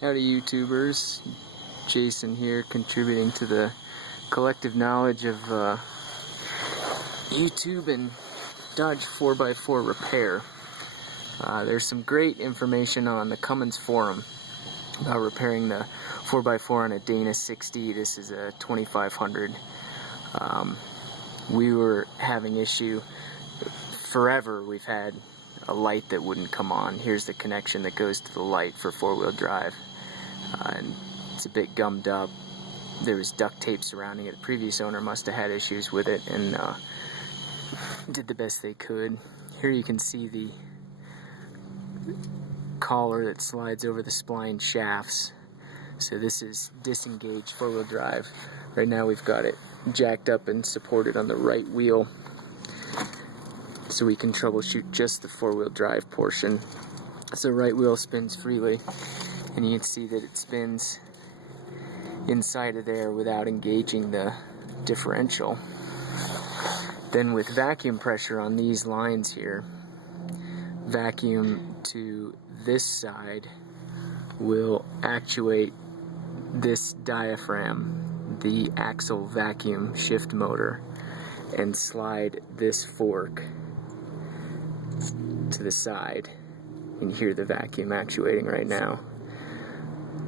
Howdy YouTubers, Jason here, contributing to the collective knowledge of YouTube and Dodge 4x4 repair. There's some great information on the Cummins forum about repairing the 4x4 on a Dana 60. This is a 2500. We were having issue forever. We've had a light that wouldn't come on. Here's the connection that goes to the light for four-wheel drive. And it's a bit gummed up. There was duct tape surrounding it. The previous owner must have had issues with it and did the best they could. Here you can see the collar that slides over the spline shafts. So this is disengaged four-wheel drive. Right now we've got it jacked up and supported on the right wheel, so we can troubleshoot just the four-wheel drive portion. So right wheel spins freely, and you can see that it spins inside of there without engaging the differential. Then with vacuum pressure on these lines here, vacuum to this side will actuate this diaphragm, the axle vacuum shift motor, and slide this fork to the side. You can hear the vacuum actuating right now.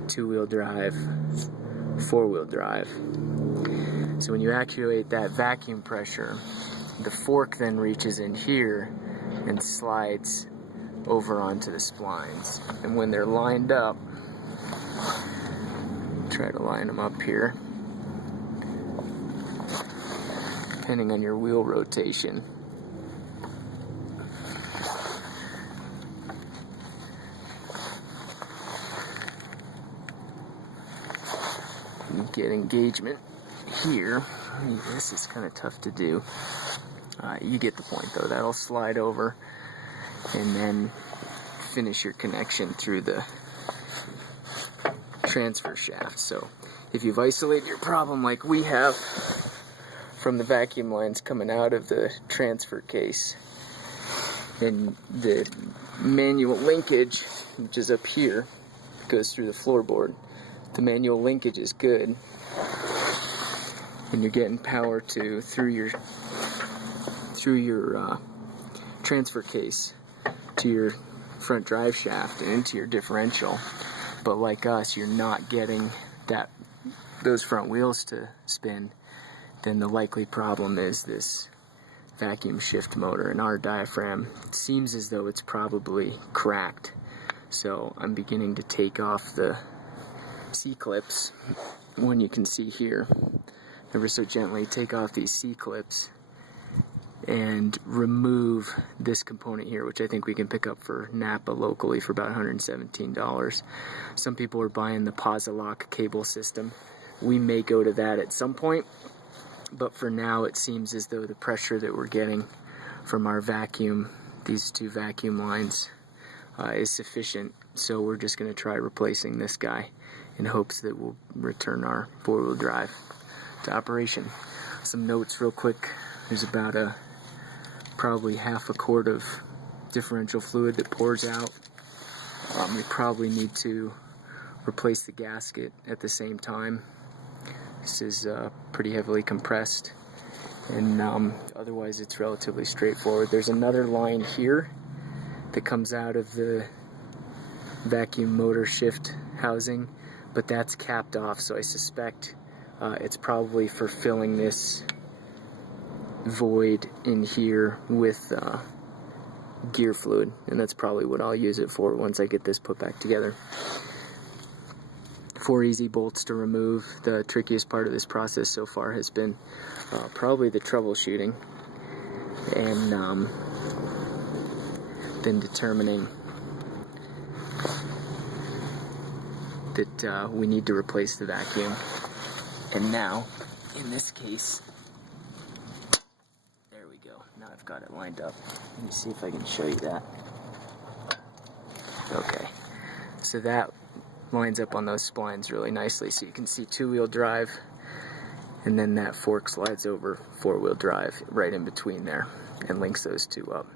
Two-wheel drive, four-wheel drive. So when you actuate that vacuum pressure, the fork then reaches in here and slides over onto the splines. And when they're lined up, try to line them up here, depending on your wheel rotation. You get engagement here. This is kind of tough to do. You get the point though. That'll slide over and then finish your connection through the transfer shaft. So if you've isolated your problem like we have from the vacuum lines coming out of the transfer case, and the manual linkage, which is up here, goes through the floorboard. The manual linkage is good, and you're getting power through your transfer case to your front drive shaft and into your differential. But like us, you're not getting those front wheels to spin. Then the likely problem is this vacuum shift motor, and our diaphragm seems as though it's probably cracked. So I'm beginning to take off the C-clips. One you can see here, ever so gently take off these C-clips and remove this component here, which I think we can pick up for Napa locally for about $117. Some people are buying the Pause-A-Lock cable system. We may go to that at some point, but for now it seems as though the pressure that we're getting from our vacuum, these two vacuum lines, is sufficient. So we're just going to try replacing this guy in hopes that we'll return our four-wheel drive to operation. Some notes real quick. There's about probably half a quart of differential fluid that pours out. We probably need to replace the gasket at the same time. This is pretty heavily compressed, and otherwise it's relatively straightforward. There's another line here that comes out of the vacuum motor shift housing, but that's capped off, so I suspect it's probably for filling this void in here with gear fluid, and that's probably what I'll use it for once I get this put back together. 4 easy bolts to remove. The trickiest part of this process so far has been probably the troubleshooting, and then determining that we need to replace the vacuum. And now, in this case, there we go. Now I've got it lined up. Let me see if I can show you that. Okay, so that lines up on those splines really nicely. So you can see two-wheel drive, and then that fork slides over four-wheel drive right in between there and links those two up.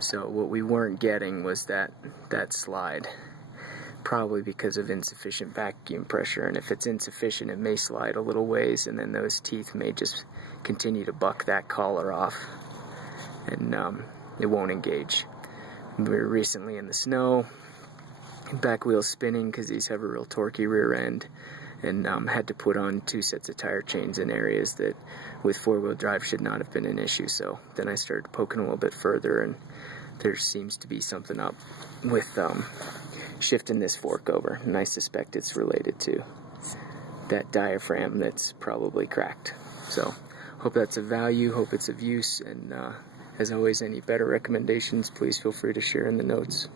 So what we weren't getting was that slide. probably because of insufficient vacuum pressure, and if it's insufficient it may slide a little ways, and then those teeth may just continue to buck that collar off, and it won't engage. We were recently in the snow, back wheels spinning because these have a real torquey rear end, and had to put on 2 sets of tire chains in areas that with 4-wheel drive should not have been an issue. So then I started poking a little bit further, and there seems to be something up with shifting this fork over, and I suspect it's related to that diaphragm that's probably cracked. So hope that's of value, hope it's of use, and as always, any better recommendations, please feel free to share in the notes.